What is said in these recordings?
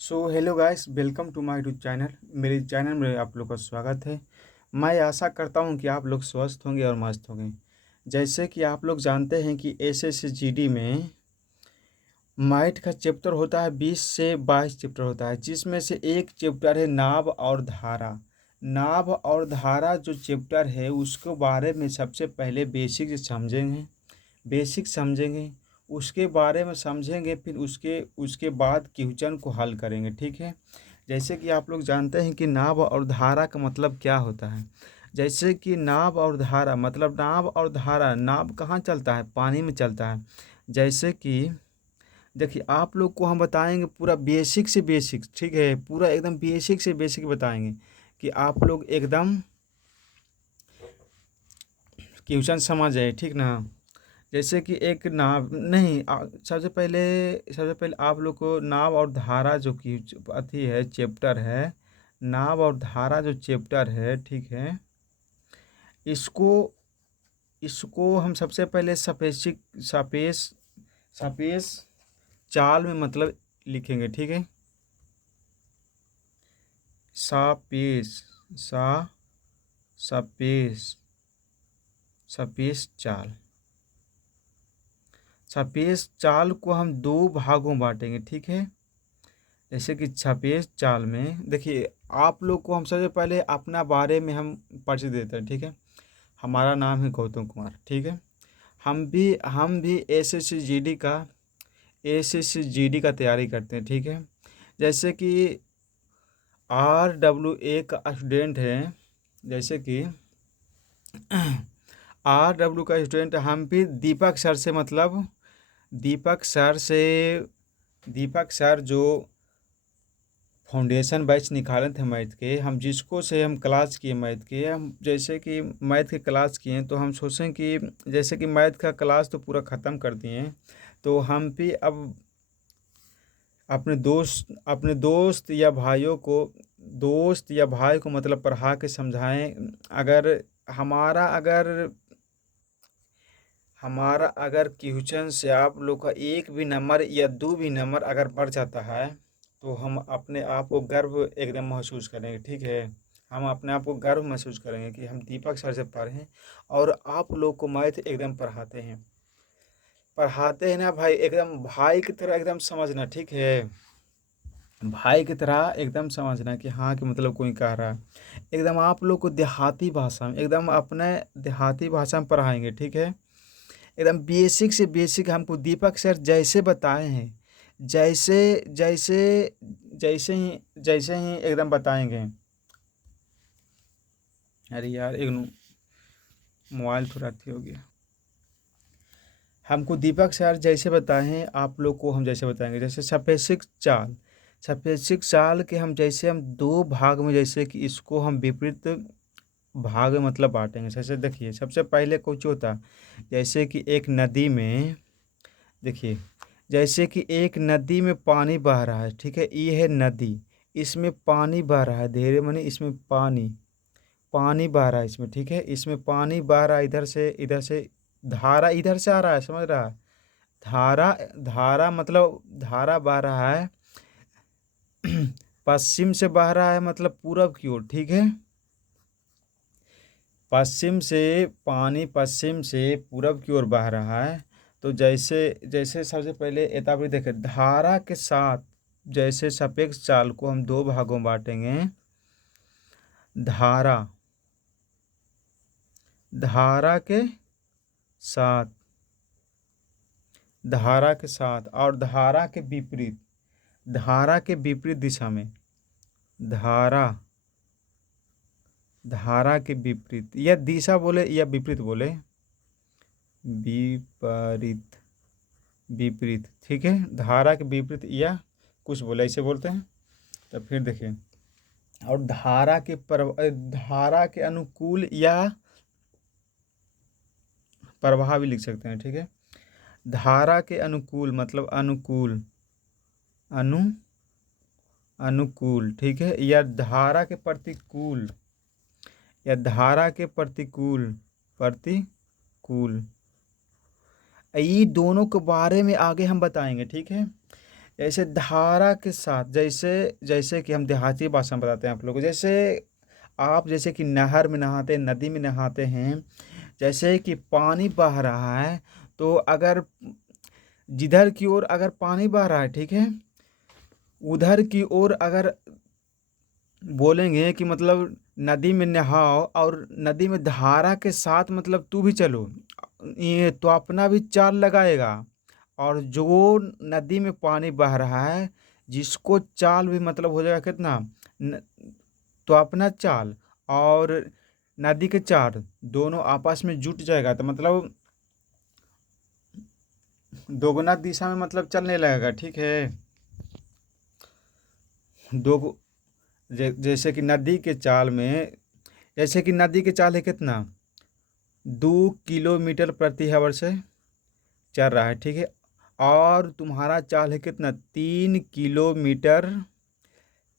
Hello guys, welcome to my YouTube channel. मेरे channel में आप लोग का स्वागत है। मैं आशा करता हूं कि आप लोग स्वस्थ होंगे और मस्त होंगे। जैसे कि आप लोग जानते हैं कि एसएसजीडी में मैथ का चैप्टर होता है, 20 से 22 चैप्टर होता है, जिसमें से एक चैप्टर है नाभ और धारा। नाभ और धारा जो चैप्टर है उसके बारे में सबसे पहले बेसिक समझेंगे। उसके बारे में समझेंगे, फिर उसके उसके बाद क्वेश्चन को हल करेंगे। ठीक है। जैसे कि आप लोग जानते हैं कि नाभ और धारा का मतलब क्या होता है। जैसे कि नाभ और धारा मतलब नाभ और धारा, नाभ कहाँ चलता है? पानी में चलता है। जैसे कि देखिए, आप लोग को हम बताएंगे पूरा बेसिक से बेसिक, ठीक है, पूरा एकदम बेसिक से बेसिक बताएंगे कि आप लोग एकदम क्वेश्चन समझ जाए, ठीक ना। जैसे कि एक नाव नहीं सबसे पहले आप लोग को नाव और धारा जो कि अथी है, चैप्टर है। नाव और धारा जो चैप्टर है, ठीक है, इसको इसको हम सबसे पहले सापेक्ष चाल में मतलब लिखेंगे। ठीक है। सापेक्ष सा सापेक्ष सापेक्ष चाल सापेक्ष चाल को हम दो भागों में बांटेंगे। ठीक है। जैसे कि सापेक्ष चाल में देखिए, आप लोग को हम सबसे पहले अपना बारे में हम परिचय देते हैं। ठीक है। हमारा नाम है गौतम कुमार। ठीक है। हम भी एसएससी जीडी का तैयारी करते हैं। ठीक है। जैसे कि RWA का स्टूडेंट है। जैसे कि RW का स्टूडेंट हम भी दीपक सर जो फाउंडेशन बैच निकाले थे मैथ के, हम जिसको से हम क्लास किए मैथ के, हम जैसे कि मैथ के क्लास किए तो हम सोचें कि जैसे कि मैथ का क्लास तो पूरा ख़त्म कर दिए हैं, तो हम भी अब दोस्त या भाई को मतलब पढ़ा के समझाएं। अगर हमारा अगर हमारा अगर क्वेश्चन से आप लोग का एक भी नंबर या दो भी नंबर अगर बढ़ जाता है तो हम अपने आप को गर्व एकदम महसूस करेंगे। ठीक है। हम अपने आप को गर्व महसूस करेंगे कि हम दीपक सर से पढ़े हैं और आप लोग को मैथ एकदम पढ़ाते हैं ना भाई, एकदम भाई की तरह एकदम समझना। ठीक है। भाई की तरह एकदम समझना कि हाँ, कि मतलब कोई कह रहा है। एकदम आप लोग को देहाती भाषा में, एकदम अपने देहाती भाषा में पढ़ाएंगे। ठीक है। एकदम बेसिक से बेसिक हमको दीपक सर जैसे बताए हैं, जैसे जैसे जैसे ही एकदम बताएंगे। अरे यार, एक मोबाइल थोड़ा अथी हो गया। हमको दीपक सर जैसे बताए हैं, आप लोग को हम जैसे बताएंगे। जैसे सापेक्षिक चाल के हम दो भाग में, जैसे कि इसको हम विपरीत भाग में मतलब बांटेंगे। जैसे देखिए, सबसे पहले कुछ होता है, जैसे कि एक नदी में, देखिए, जैसे कि एक नदी में पानी बह रहा है। ठीक है। ये है नदी, इसमें पानी बह रहा है, धीरे माने इसमें पानी पानी बह रहा है इसमें। ठीक है। इसमें पानी बह रहा है, इधर से धारा इधर से आ रहा है, समझ रहा है। धारा धारा मतलब धारा बह रहा है पश्चिम से बह रहा है, मतलब पूरब की ओर। ठीक है। पश्चिम से पूरब की ओर बह रहा है। तो जैसे जैसे सबसे पहले एतावली देखें, धारा के साथ जैसे सापेक्ष चाल को हम दो भागों में बांटेंगे। धारा धारा के साथ और धारा के विपरीत दिशा में, धारा धारा के विपरीत, या दिशा बोले या विपरीत बोले, विपरीत विपरीत। ठीक है। धारा के विपरीत या कुछ बोले, ऐसे बोलते हैं। तो फिर देखिए, और धारा के अनुकूल या प्रभाव भी लिख सकते हैं। ठीक है। धारा के अनुकूल मतलब अनु अनुकूल। ठीक है। या धारा के प्रतिकूल, ये दोनों के बारे में आगे हम बताएंगे। ठीक है। जैसे धारा के साथ, जैसे जैसे कि हम देहाती भाषा में बताते हैं आप लोगों को, जैसे आप जैसे कि नहर में नहाते हैं, नदी में नहाते हैं, जैसे कि पानी बह रहा है, तो अगर जिधर की ओर अगर पानी बह रहा है, ठीक है, उधर की ओर अगर बोलेंगे कि मतलब नदी में नहाओ और नदी में धारा के साथ मतलब तू भी चलो, ये तो अपना भी चाल लगाएगा। और जो नदी में पानी बह रहा है, जिसको चाल भी मतलब हो जाएगा कितना न, तो अपना चाल और नदी के चाल दोनों आपस में जुट जाएगा, तो मतलब दोगुना दिशा में मतलब चलने लगेगा, ठीक है। दो जैसे कि नदी के चाल में, जैसे कि नदी के चाल है कितना 2 किलोमीटर प्रति आवर से चल रहा है, ठीक है। और तुम्हारा चाल है कितना 3 किलोमीटर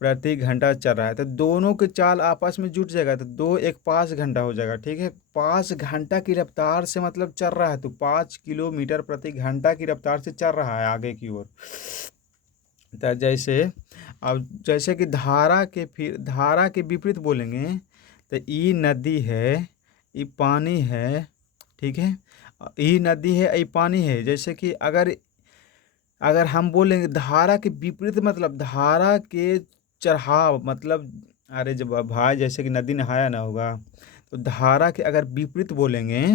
प्रति घंटा चल रहा है, तो दोनों के चाल आपस में जुट जाएगा, तो दो एक 5 घंटा हो जाएगा, ठीक है। 5 घंटा की रफ्तार से मतलब चल रहा है, तो 5 किलोमीटर प्रति घंटा की रफ्तार से चल रहा है आगे की ओर। तो जैसे अब जैसे कि धारा के, फिर धारा के विपरीत बोलेंगे, तो ई नदी है, ई पानी है, ठीक है। ई नदी है, ई पानी है। जैसे कि अगर अगर हम बोलेंगे धारा के विपरीत, मतलब धारा के चढ़ाव, मतलब अरे जब भाई जैसे कि नदी नहाया ना होगा, तो धारा के अगर विपरीत बोलेंगे,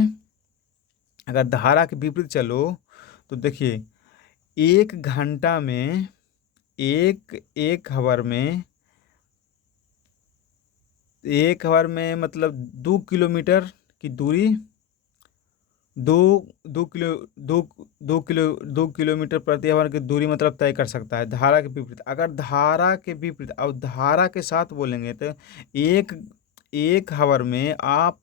अगर धारा के विपरीत चलो, तो देखिए 1 घंटा में, एक एक हवर में, 1 हवर में मतलब 2 किलोमीटर की दूरी, दो दो किलो दो दो किलोमीटर प्रति आवर की दूरी मतलब तय कर सकता है धारा के विपरीत। अगर धारा के विपरीत और धारा के साथ बोलेंगे, तो एक एक हवर में आप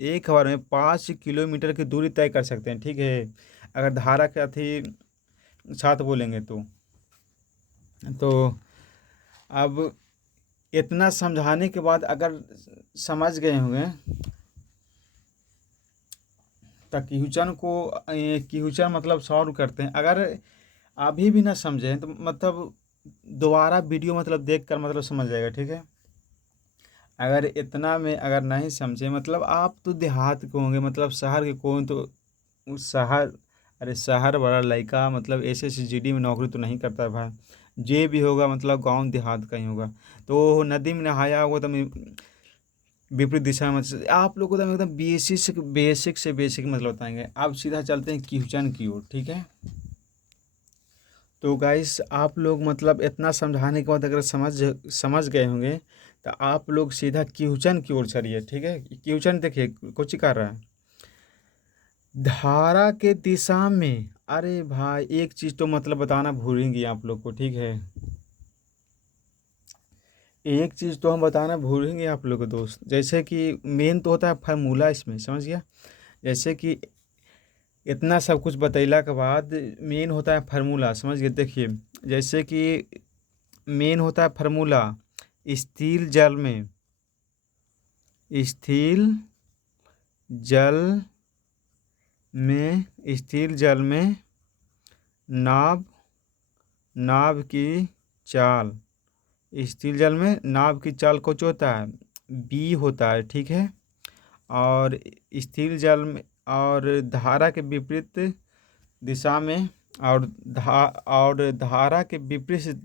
1 हवर में 5 किलोमीटर की दूरी तय कर सकते हैं, ठीक है। अगर धारा के अथी साथ बोलेंगे तो अब इतना समझाने के बाद अगर समझ गए होंगे, तो क्वेश्चन को क्वेश्चन मतलब सॉल्व करते हैं। अगर अभी भी ना समझें तो मतलब दोबारा वीडियो मतलब देख कर मतलब समझ जाएगा, ठीक है। अगर इतना में अगर नहीं समझे, मतलब आप तो देहात के होंगे, मतलब शहर के कौन तो उस शहर, अरे शहर बड़ा लड़का मतलब SSGD में नौकरी तो नहीं करता है भाई, जे भी होगा मतलब गांव देहात का ही होगा। तो नदी में नहाया होगा तो विपरीत दिशा में आप लोग को तो हम एकदम बेसिक से बेसिक मतलब बताएंगे। अब सीधा चलते हैं क्वेश्चन की ओर, ठीक है। तो गाइस आप लोग मतलब इतना समझाने के बाद अगर समझ गए होंगे, तो आप लोग सीधा क्वेश्चन की ओर चलिए, ठीक है। क्वेश्चन देखिए कुछ कर रहा है, धारा के दिशा में, अरे भाई एक चीज़ तो मतलब बताना भूलेंगे आप लोग को, ठीक है। एक चीज़ तो हम बताना भूलेंगे आप लोग को दोस्त, जैसे कि मेन तो होता है फार्मूला इसमें, समझ गया। जैसे कि इतना सब कुछ बतैला के बाद मेन होता है फार्मूला, समझ गए। देखिए जैसे कि मेन होता है फार्मूला, स्थिर जल में, स्थिर जल स्थिर जल में नाव नाव की चाल, स्थिर जल में नाव की चाल कुछ होता है बी होता है, ठीक है। और स्थिर जल में और धारा के विपरीत दिशा में, और धारा के विपरीत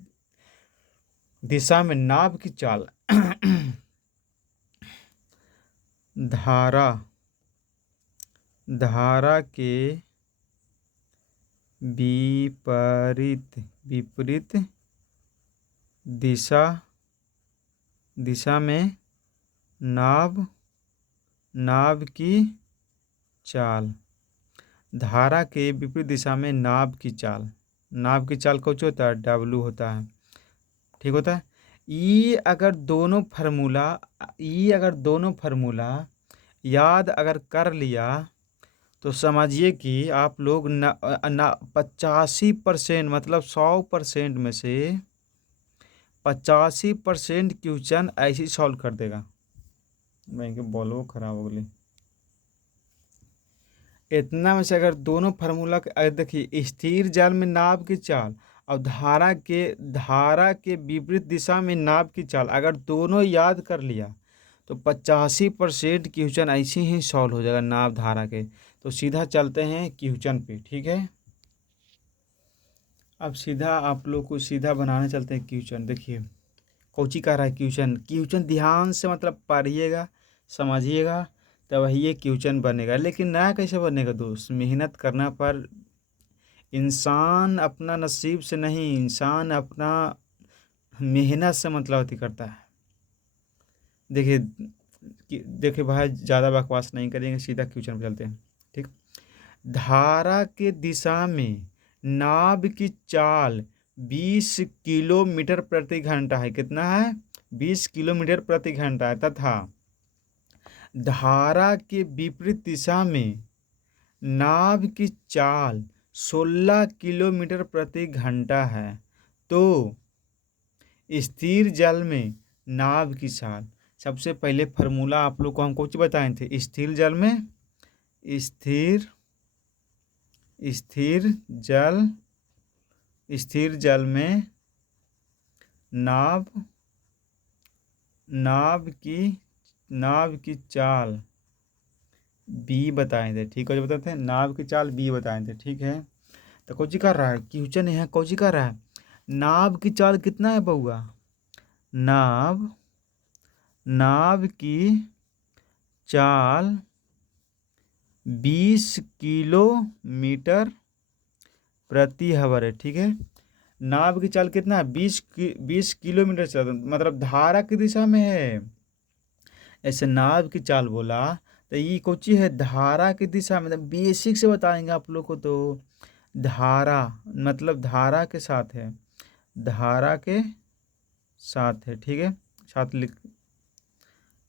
दिशा में नाव की चाल धारा धारा के विपरीत दिशा में नाव की चाल, धारा के विपरीत दिशा में नाव की चाल कुछ होता है W होता है, ठीक होता है। ये अगर दोनों फार्मूला याद अगर कर लिया, तो समझिए कि आप लोग 85% मतलब 100% में से 85% क्वेश्चन ऐसे ही सॉल्व कर देगा। मैं के बोलो खराब हो गई, इतना में से अगर दोनों फार्मूला अगर देखिए, स्थिर जाल में नाव की चाल और धारा के विपरीत दिशा में नाव की चाल अगर दोनों याद कर लिया तो 85% क्वेश्चन ऐसे ही सॉल्व हो जाएगा नाव धारा के। तो सीधा चलते हैं क्वेश्चन पे, ठीक है। अब सीधा आप लोग को सीधा बनाने चलते हैं क्वेश्चन। देखिए कौची कह रहा है क्वेश्चन, क्वेश्चन ध्यान से मतलब पढ़िएगा, समझिएगा, तब ये क्वेश्चन बनेगा। लेकिन नया कैसे बनेगा दोस्त, मेहनत करना पर इंसान अपना नसीब से नहीं, इंसान अपना मेहनत से मतलब अति करता है। देखिए देखिए भाई, ज़्यादा बकवास नहीं करेंगे, सीधा क्वेश्चन पे चलते हैं, ठीक। धारा के दिशा में नाव की चाल 20 किलोमीटर प्रति घंटा है। कितना है? 20 किलोमीटर प्रति घंटा है। तथा धारा के विपरीत दिशा में नाव की चाल 16 किलोमीटर प्रति घंटा है। तो स्थिर जल में नाव की चाल, सबसे पहले फार्मूला आप लोग को हम कुछ बताए थे। स्थिर जल में स्थिर जल में नाव की चाल बी बताए थे, ठीक है। जो बताते हैं नाव की चाल बी बताए थे, ठीक है। तो कौची कर रहा है क्वेश्चन, यहाँ कौची कर रहा है, नाव की चाल कितना है बउआ, नाव की चाल 20 किलोमीटर प्रति हवर है, ठीक है। नाव की चाल कितना है, 20 किलोमीटर से, मतलब धारा की दिशा में है। ऐसे नाव की चाल बोला तो ये कौची है, धारा की दिशा में। बेसिक से बताएंगे आप लोग को। तो धारा मतलब धारा के साथ है, धारा के साथ है, ठीक है। साथ लिख,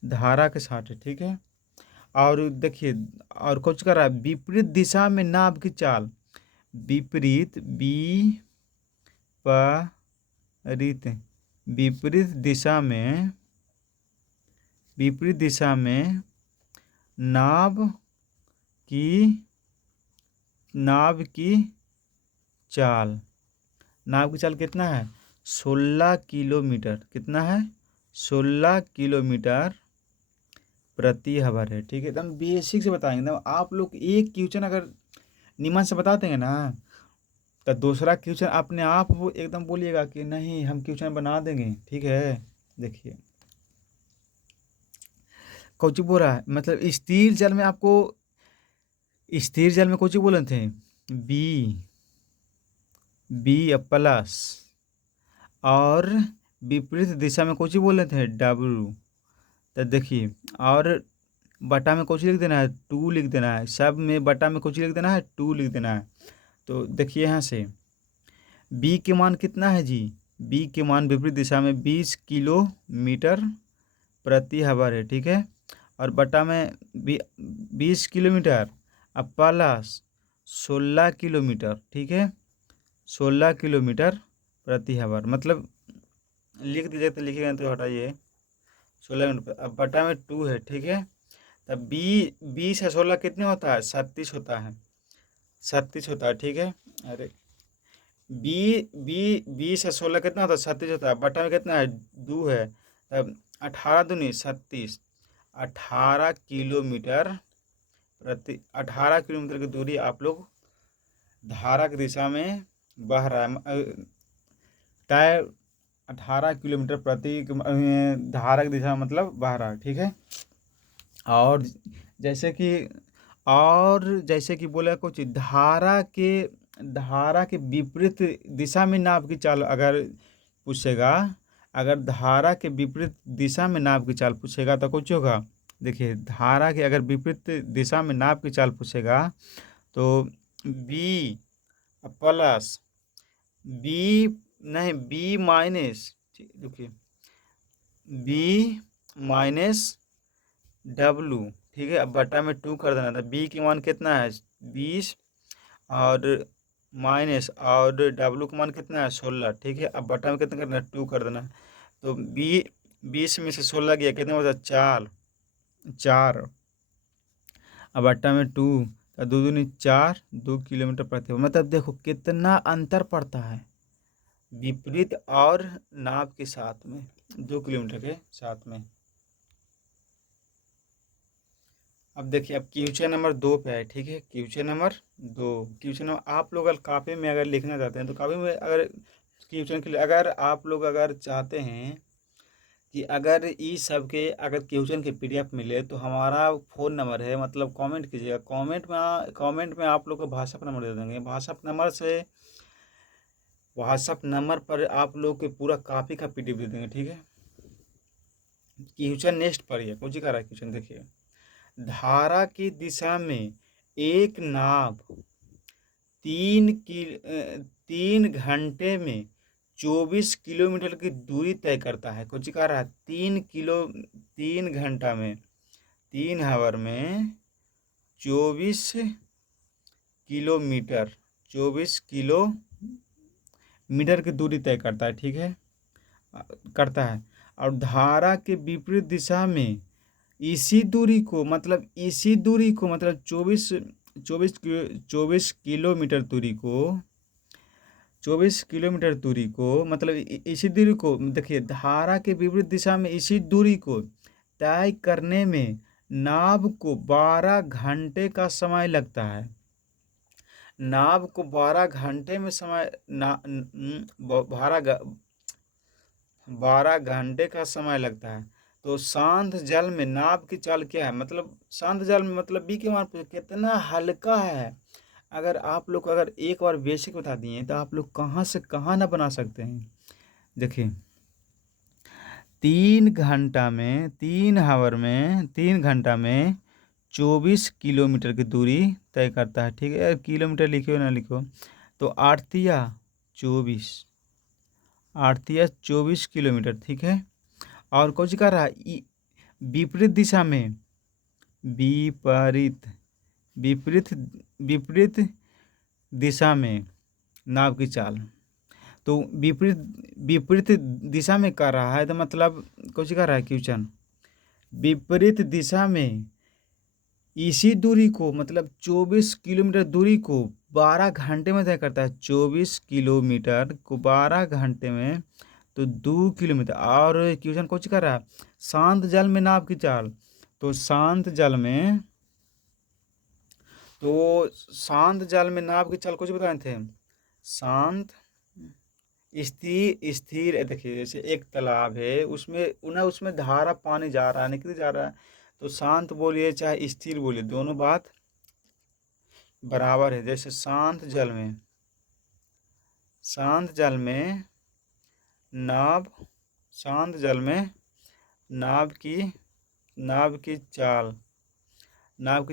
धारा के साथ है, ठीक है। और देखिए और कुछ कर रहा है, विपरीत दिशा में नाव की चाल, विपरीत विपरीत दिशा में नाव की चाल कितना है, 16 किलोमीटर। कितना है, 16 किलोमीटर प्रति हवर है, ठीक है। एकदम बेसिक से बताएंगे एकदम। आप लोग एक क्वेश्चन अगर निमन से बता देंगे ना, तो दूसरा क्वेश्चन अपने आप वो एकदम बोलिएगा कि नहीं हम क्वेश्चन बना देंगे, ठीक है। देखिए कौची बोल रहा है, मतलब स्थिर जल में आपको, स्थिर जल में कौची बोले थे, बी प्लस, और विपरीत दिशा में कौची बोले थे, डब्लू। तो देखिए और बटा में कौची लिख देना है, 2 लिख देना है। सब में बटा में कौची लिख देना है, 2 लिख देना है। तो देखिए यहाँ से बी के मान कितना है जी, बी के मान विपरीत दिशा में 20 किलोमीटर प्रति हवर है, ठीक है। और बटा में 20 किलोमीटर अब प्लस 16 किलोमीटर, ठीक है। 16 किलोमीटर प्रति हवर, मतलब लिख दीजिए, तो लिखिएगा तो हटाइए 16 किलोमीटर। अब बटा में 2 है, ठीक है। तब 20 है 16 कितने होता है, 37 होता है, 37 होता है, ठीक है। अरे बी बी 20 है 16 कितना होता है, 37 होता है। बटा में कितना है, 2 है। तब 18 दूनी 37, 18 किलोमीटर प्रति, 18 किलोमीटर की दूरी आप लोग धारा की दिशा में बह रहा है। तय 18 किलोमीटर प्रति धारा की दिशा में मतलब बह रहा है, ठीक है। और जैसे कि बोला कुछ धारा के विपरीत दिशा में नाव की चाल अगर पूछेगा, अगर धारा के विपरीत दिशा में नाव की चाल पूछेगा तो कुछ होगा। देखिए धारा के अगर विपरीत दिशा में नाव की चाल पूछेगा तो बी प्लस, बी नहीं, बी माइनस, देखिए बी माइनस डब्लू, ठीक है। अब बटा में 2 कर देना था। बी की मान कितना है, 20, और माइनस, और डब्लू का मान कितना है, 16, ठीक है। अब बटा में कितना करना है, 2 कर देना है। तो 20 में से 16 गया, कितना होता है, 4। अब बटा में 2, तो 2 दूनी 4, 2 किलोमीटर प्रति आवर। मतलब देखो कितना अंतर पड़ता है विपरीत और नाभ के साथ में, 2 किलोमीटर के साथ में। अब देखिए, अब क्वेश्चन नंबर 2 पे है, ठीक है। क्वेश्चन नंबर 2, क्वेश्चन नंबर आप लोग अगर कॉपी में अगर लिखना चाहते हैं तो कॉपी में अगर क्वेश्चन के लिए अगर आप लोग अगर चाहते हैं कि अगर इस सब के अगर क्वेश्चन के पीडीएफ मिले तो हमारा फ़ोन नंबर है, मतलब कमेंट कीजिएगा। कमेंट में आप लोग को व्हाट्सअप नंबर दे देंगे। व्हाट्सअप नंबर पर आप लोग के पूरा कॉपी का पीडीएफ दे देंगे, ठीक है। क्वेश्चन नेक्स्ट पर है, कौन सी का रहा है क्वेश्चन, देखिए। धारा की दिशा में एक नाव 3 घंटे में 24 किलोमीटर की दूरी तय करता है। कुछ कह रहा है 3 घंटा में, 3 आवर में 24 किलोमीटर, 24 किलोमीटर की दूरी तय करता है, ठीक है, करता है। और धारा के विपरीत दिशा में इसी दूरी को मतलब 24 किलोमीटर दूरी को, 24 किलोमीटर दूरी को मतलब इसी दूरी को, देखिए धारा के विपरीत दिशा में इसी दूरी को तय करने में नाव को 12 घंटे का समय लगता है। नाव को 12 घंटे में समय 12 घंटे का समय लगता है। तो शांत जल में नाव की चाल क्या है, मतलब शांत जल में मतलब बी के मान कितना हल्का है। अगर आप लोग अगर एक बार बेसिक बता दिए तो आप लोग कहाँ से कहाँ ना बना सकते हैं। देखिए 3 घंटा में 24 किलोमीटर की दूरी तय करता है, ठीक है। किलोमीटर लिखो ना लिखो, तो 24 किलोमीटर, ठीक है। और कुछ कर रहा है विपरीत दिशा में, विपरीत दिशा में नाव की चाल। तो विपरीत दिशा में कर रहा है तो मतलब कुछ कर रहा है क्वेश्चन, विपरीत दिशा में इसी दूरी को मतलब 24 किलोमीटर दूरी को 12 घंटे में तय करता है। 24 किलोमीटर को 12 घंटे में, तो 2 किलोमीटर। और क्वेश्चन कुछ कर रहा है शांत जल में नाव की चाल। तो शांत जल में नाव की चाल कुछ बताए थे, शांत स्थिर। देखिए जैसे एक तालाब है, उसमें धारा पानी जा रहा है, निकल जा रहा है। तो शांत बोलिए चाहे स्थिर बोलिए, दोनों बात बराबर है। जैसे शांत जल में नाव की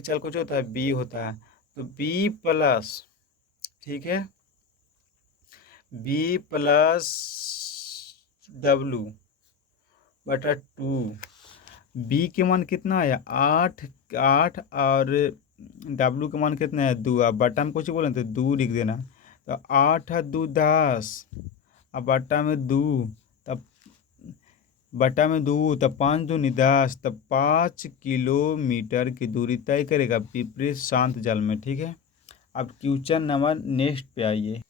चाल कुछ होता है, बी होता है। तो बी प्लस, ठीक है, B+W/2। बी के मान कितना है 8 और डब्लू का मान कितना है 2। अब बट्टा में कुछ बोले तो 2 लिख देना। तो 8 और 2 10, अब बट्टा में 2, तब 5 दूनी 10, तब 5 किलोमीटर की दूरी तय करेगा विपरीत शांत जल में, ठीक है। अब क्वेश्चन नंबर नेक्स्ट पे आइए।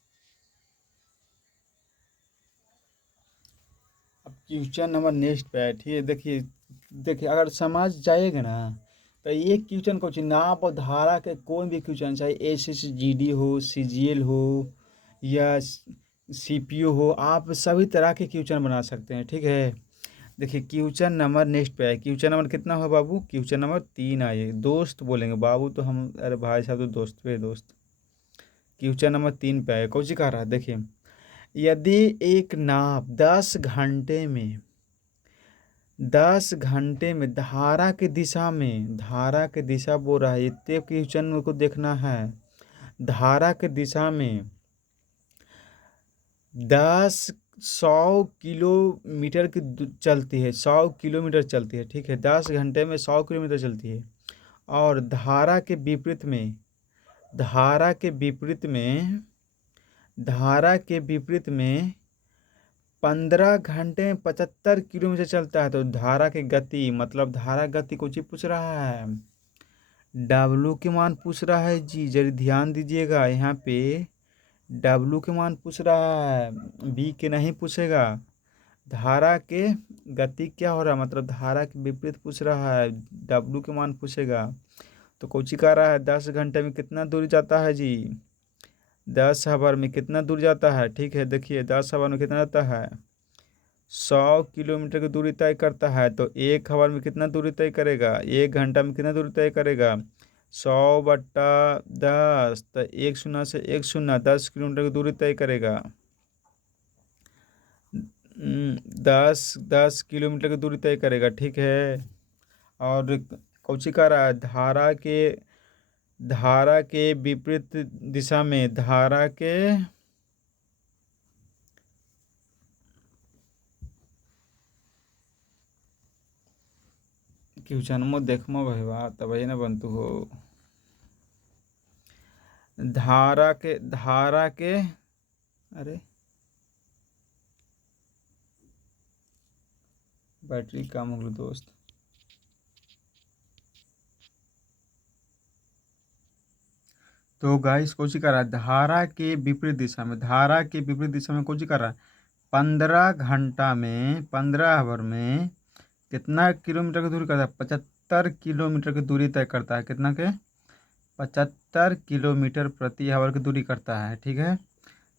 ठीक है। देखिए अगर समझ जाएगा ना तो ये क्वेश्चन को नाप और धारा के कोई भी क्वेश्चन, चाहे SSGD हो, CGL हो या CPU हो, आप सभी तरह के क्वेश्चन बना सकते हैं, ठीक है। देखिए क्वेश्चन नंबर नेक्स्ट पे है। क्वेश्चन नंबर कितना हो बाबू, क्वेश्चन नंबर 3 आइए। दोस्त बोलेंगे बाबू तो हम, अरे भाई साहब तो दोस्त पे दोस्त। क्वेश्चन नंबर 3 पे है, कौन सी कह रहा है, देखिए। यदि एक नाव 10 घंटे में धारा की दिशा बोल रहा है, इतने क्वेश्चन मेरे को देखना है। धारा की दिशा में 100 किलोमीटर की चलती है, 100 किलोमीटर चलती है, ठीक है। 10 घंटे में 100 किलोमीटर चलती है। और धारा के विपरीत में 15 घंटे में 75 किलोमीटर चलता है। तो धारा की गति मतलब धारा गति कुछ ही पूछ रहा है, डब्लू के मान पूछ रहा है जी, जरा ध्यान दीजिएगा यहाँ पे। डब्लू के मान पूछ रहा है, बी के नहीं पूछेगा। धारा के गति क्या हो रहा है, मतलब धारा के विपरीत पूछ रहा है, डब्लू के मान पूछेगा। तो कोची कह रहा है 10 घंटे में कितना दूर जाता है जी, 10 आवर में कितना दूर जाता है। ठीक है, देखिए 10 आवर में कितना जाता है, 100 किलोमीटर की दूरी तय करता है। तो 1 आवर में कितना दूरी तय करेगा, 1 घंटा में कितना दूरी तय करेगा, 100/10। तो एक शून्य से एक शून्य, 10 किलोमीटर की दूरी तय करेगा। 10 किलोमीटर की दूरी तय करेगा। ठीक है, और कौची कह रहा है, धारा के विपरीत दिशा में, धारा के क्यों देखमो भैया तब ना बनतु हो। धारा के अरे बैटरी कम हो गई दोस्त। तो गाइस कोची कर रहा है, धारा के विपरीत दिशा में, धारा के विपरीत दिशा में कोची कर रहा है, 15 घंटा में, 15 आवर में कितना किलोमीटर की दूरी करता है, 75 किलोमीटर की दूरी तय करता है। कितना के, 75 किलोमीटर प्रति आवर की दूरी करता है। ठीक है,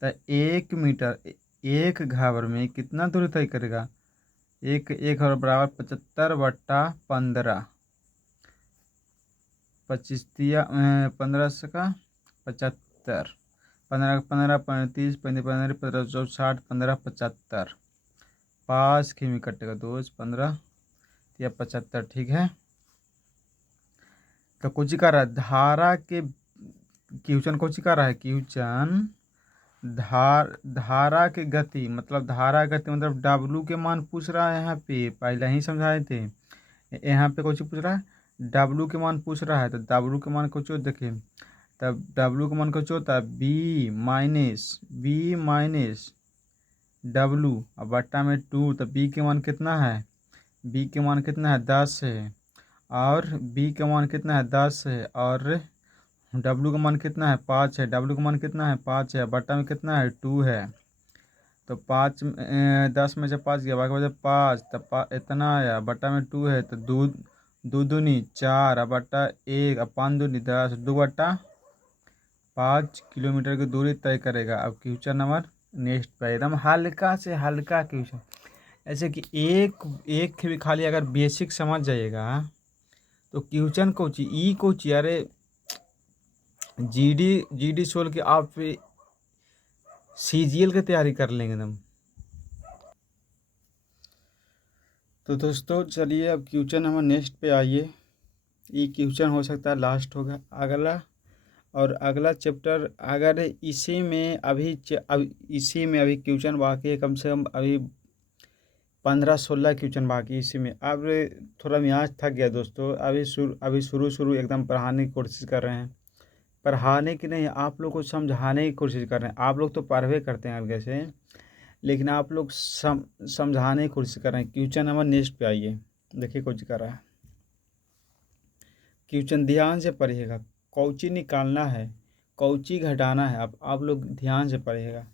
तो 1 मीटर 1 घावर में कितना दूरी तय करेगा, एक आवर बराबर 75/15, 15 से का 75, 15 35 35 15 15 60 15 75, 5 किमी कटेगा दोस्त, 15 या 75। ठीक है, तो कुछ कर रहा है, धारा के क्वेश्चन कुछ कर रहा है, क्वेश्चन धारा की गति, मतलब धारा गति मतलब डब्लू के मान पूछ रहा है। यहाँ पे पहले ही समझाए थे, यहाँ पे कुछ पूछ रहा है, डब्लू के मान पूछ रहा है। तो डब्लू के मान कुछ देखिए, तब डब्लू का मान कुछ होता है बी माइनस डब्लू और बट्टा में 2। तो बी के मान कितना है, बी के मान कितना है 10 है, और बी का मान कितना है 10 है, और डब्लू का मान कितना है 5 है, डब्लू का मान कितना है 5 है, बट्टा में कितना है 2 है। तो 10 में से 5 गया, बाकी बचा 5, तब इतना आया, बट्टा में 2 है, तो 2 दूनी 4 और बट्टा 1 और 5 दूनी 10, 2/5 किलोमीटर की दूरी तय करेगा। अब क्वेश्चन नंबर नेक्स्ट पे एकदम हल्का से हल्का क्वेश्चन, ऐसे कि एक भी खाली अगर बेसिक समझ जाइएगा तो क्वेश्चन कोची ई कोची, अरे जीडी सोल के आप सीजीएल की तैयारी कर लेंगे एकदम। तो दोस्तों चलिए अब क्वेश्चन नंबर नेक्स्ट पे आइए। ये क्वेश्चन हो सकता है लास्ट होगा अगला, और अगला चैप्टर अगर इसी में इसी में अभी क्वेश्चन बाकी है, कम से कम अभी 15-16 क्वेश्चन बाकी इसी में। अब थोड़ा मियाज थक गया दोस्तों, अभी शुरू एकदम पढ़ाने की कोशिश कर रहे हैं, पढ़ाने की नहीं, आप लोग को समझाने की कोशिश कर रहे हैं। आप लोग तो पढ़वे करते हैं आगे से, लेकिन आप लोग समझाने की कोशिश कर रहे हैं। क्वेश्चन नंबर नेक्स्ट पे आइए, देखिए कुछ कर रहा है क्वेश्चन, ध्यान से पढ़िएगा, कौची निकालना है, कौची घटाना है, आप लोग ध्यान से पढ़िएगा।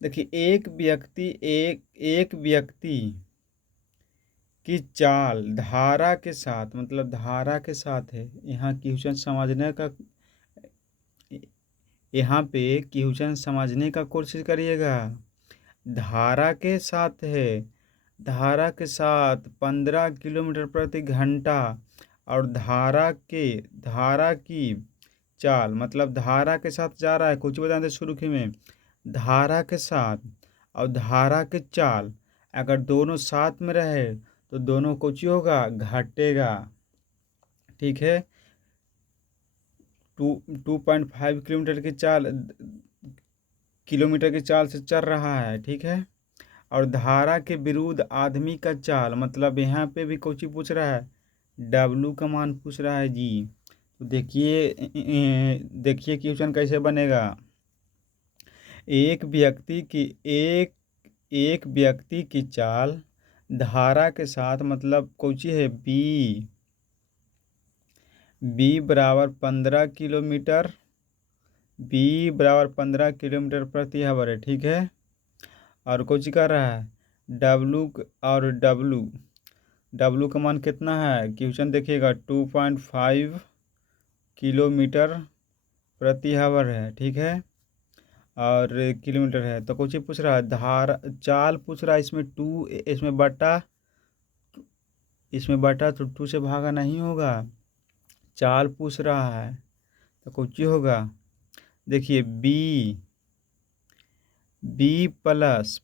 देखिए एक व्यक्ति की चाल धारा के साथ, मतलब धारा के साथ है, यहाँ क्वेश्चन समझने का, यहाँ पे क्वेश्चन समझने का कोशिश करिएगा। धारा के साथ है, धारा के साथ 15 किलोमीटर प्रति घंटा, और धारा की चाल, मतलब धारा के साथ जा रहा है, कुछ बताते शुरू में, धारा के साथ और धारा के चाल अगर दोनों साथ में रहे तो दोनों कुछ होगा, घटेगा। ठीक है, 2.5 किलोमीटर की चाल से चल रहा है। ठीक है, और धारा के विरुद्ध आदमी का चाल, मतलब यहाँ पे भी कुछ पूछ रहा है, डब्लू का मान पूछ रहा है जी। तो देखिए क्वेश्चन कैसे बनेगा। एक व्यक्ति की चाल धारा के साथ, मतलब कौची है बी बराबर 15 किलोमीटर, बी बराबर 15 किलोमीटर प्रति आवर है, ठीक है। और कुछ कर रहा है डब्लू, और डब्लू का मान कितना है क्वेश्चन देखिएगा 2.5 किलोमीटर प्रति आवर है, ठीक है। और किलोमीटर है तो कुछ ही पूछ रहा है धारा चाल पूछ रहा है, इसमें टू, इसमें बटा तो टू से भागा नहीं होगा, चाल पूछ रहा है तो कुछ ही होगा। देखिए B plus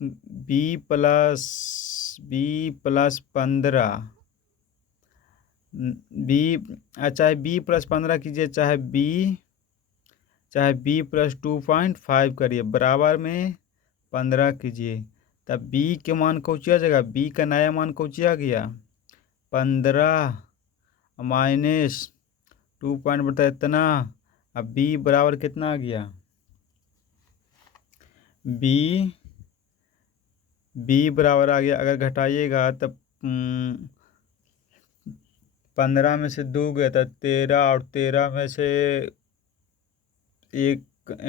B plus B plus 15, B, चाहे बी+15 कीजिए, चाहे बी +2.5 करिए, बराबर में 15 कीजिए, तब बी के मान कौची आ जाएगा, बी का नया मान कौची आ गया 15 माइनस 2 पॉइंट बता इतना। अब बी बराबर कितना आ गया, बी बराबर आ गया, अगर घटाइएगा तब 15 में से 2 गया था 13, और 13 में से एक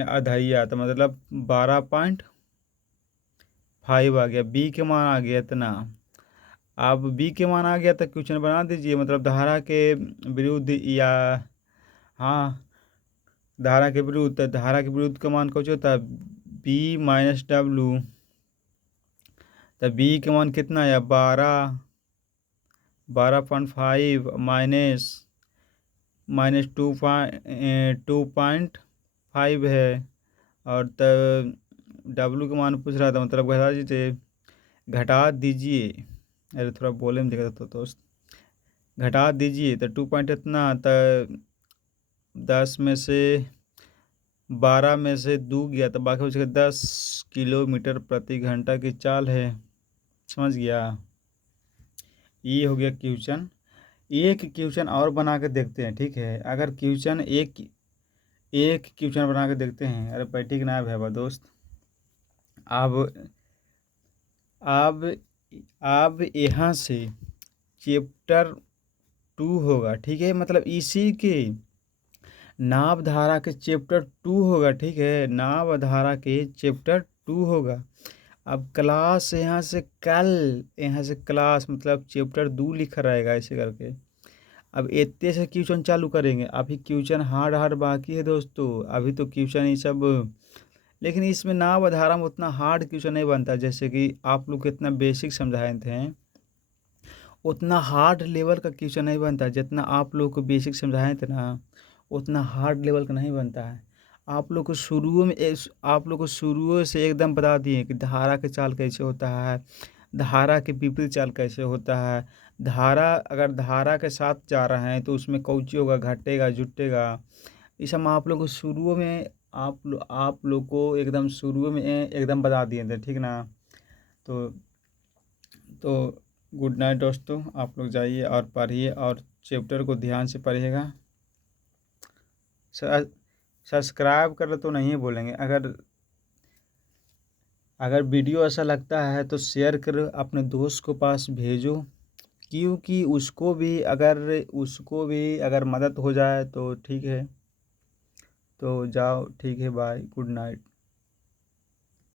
आधाइया तो मतलब 12.5 आ गया, बी के मान आ गया इतना। अब बी के मान आ गया तो क्वेश्चन बना दीजिए, मतलब धारा के विरुद्ध, या हाँ धारा के विरुद्ध, तो धारा के विरुद्ध का मान कुछ होता है बी माइनस डब्लू, तो बी के मान कितना है 12.5 माइनस 2.5 है, और तब डब्लू का मान पूछ रहा था, मतलब घटा दीजिए, अरे थोड़ा बोले में देखा था दोस्त, घटा दीजिए तो 2 पॉइंट इतना, तो 10 में से 12 में से 2 गया तो बाकी बच गया 10 किलोमीटर प्रति घंटा की चाल है, समझ गया। ये हो गया क्वेश्चन। एक क्वेश्चन और बना के देखते हैं, ठीक है। अगर क्वेश्चन एक क्वेश्चन बना के देखते हैं, अरे बैठी कि ना भाई दोस्त। अब यहाँ से चैप्टर 2 होगा, ठीक है, मतलब इसी के नाव धारा के चैप्टर 2 होगा, ठीक है, नाव धारा के चैप्टर 2 होगा। अब क्लास यहाँ से क्लास मतलब चैप्टर 2 लिखा रहेगा ऐसे करके। अब इतने से क्वेश्चन चालू करेंगे, अभी क्वेश्चन हार्ड हार्ड बाकी है दोस्तों, अभी तो क्वेश्चन ये सब, लेकिन इसमें नाव धारा में उतना हार्ड क्वेश्चन नहीं बनता, जैसे कि आप लोग कितना बेसिक समझाए थे उतना हार्ड लेवल का क्वेश्चन नहीं बनता, जितना आप लोग को बेसिक समझाए थे ना उतना हार्ड लेवल का नहीं बनता है। आप लोग को शुरू से एकदम बता दिए कि धारा के चाल कैसे होता है, धारा के विपरीत चाल कैसे होता है, धारा अगर धारा के साथ जा रहे हैं तो उसमें कौची होगा, घटेगा जुटेगा, ये सब आप लोग को शुरू में आप लोग को एकदम शुरू में एकदम बता दिए थे, ठीक ना। तो गुड नाइट दोस्तों, आप लोग जाइए और पढ़िए और चैप्टर को ध्यान से पढ़िएगा। सब्सक्राइब कर तो नहीं बोलेंगे, अगर वीडियो ऐसा लगता है तो शेयर कर अपने दोस्त को पास भेजो, क्योंकि उसको भी अगर मदद हो जाए तो ठीक है। तो जाओ, ठीक है, बाय, गुड नाइट।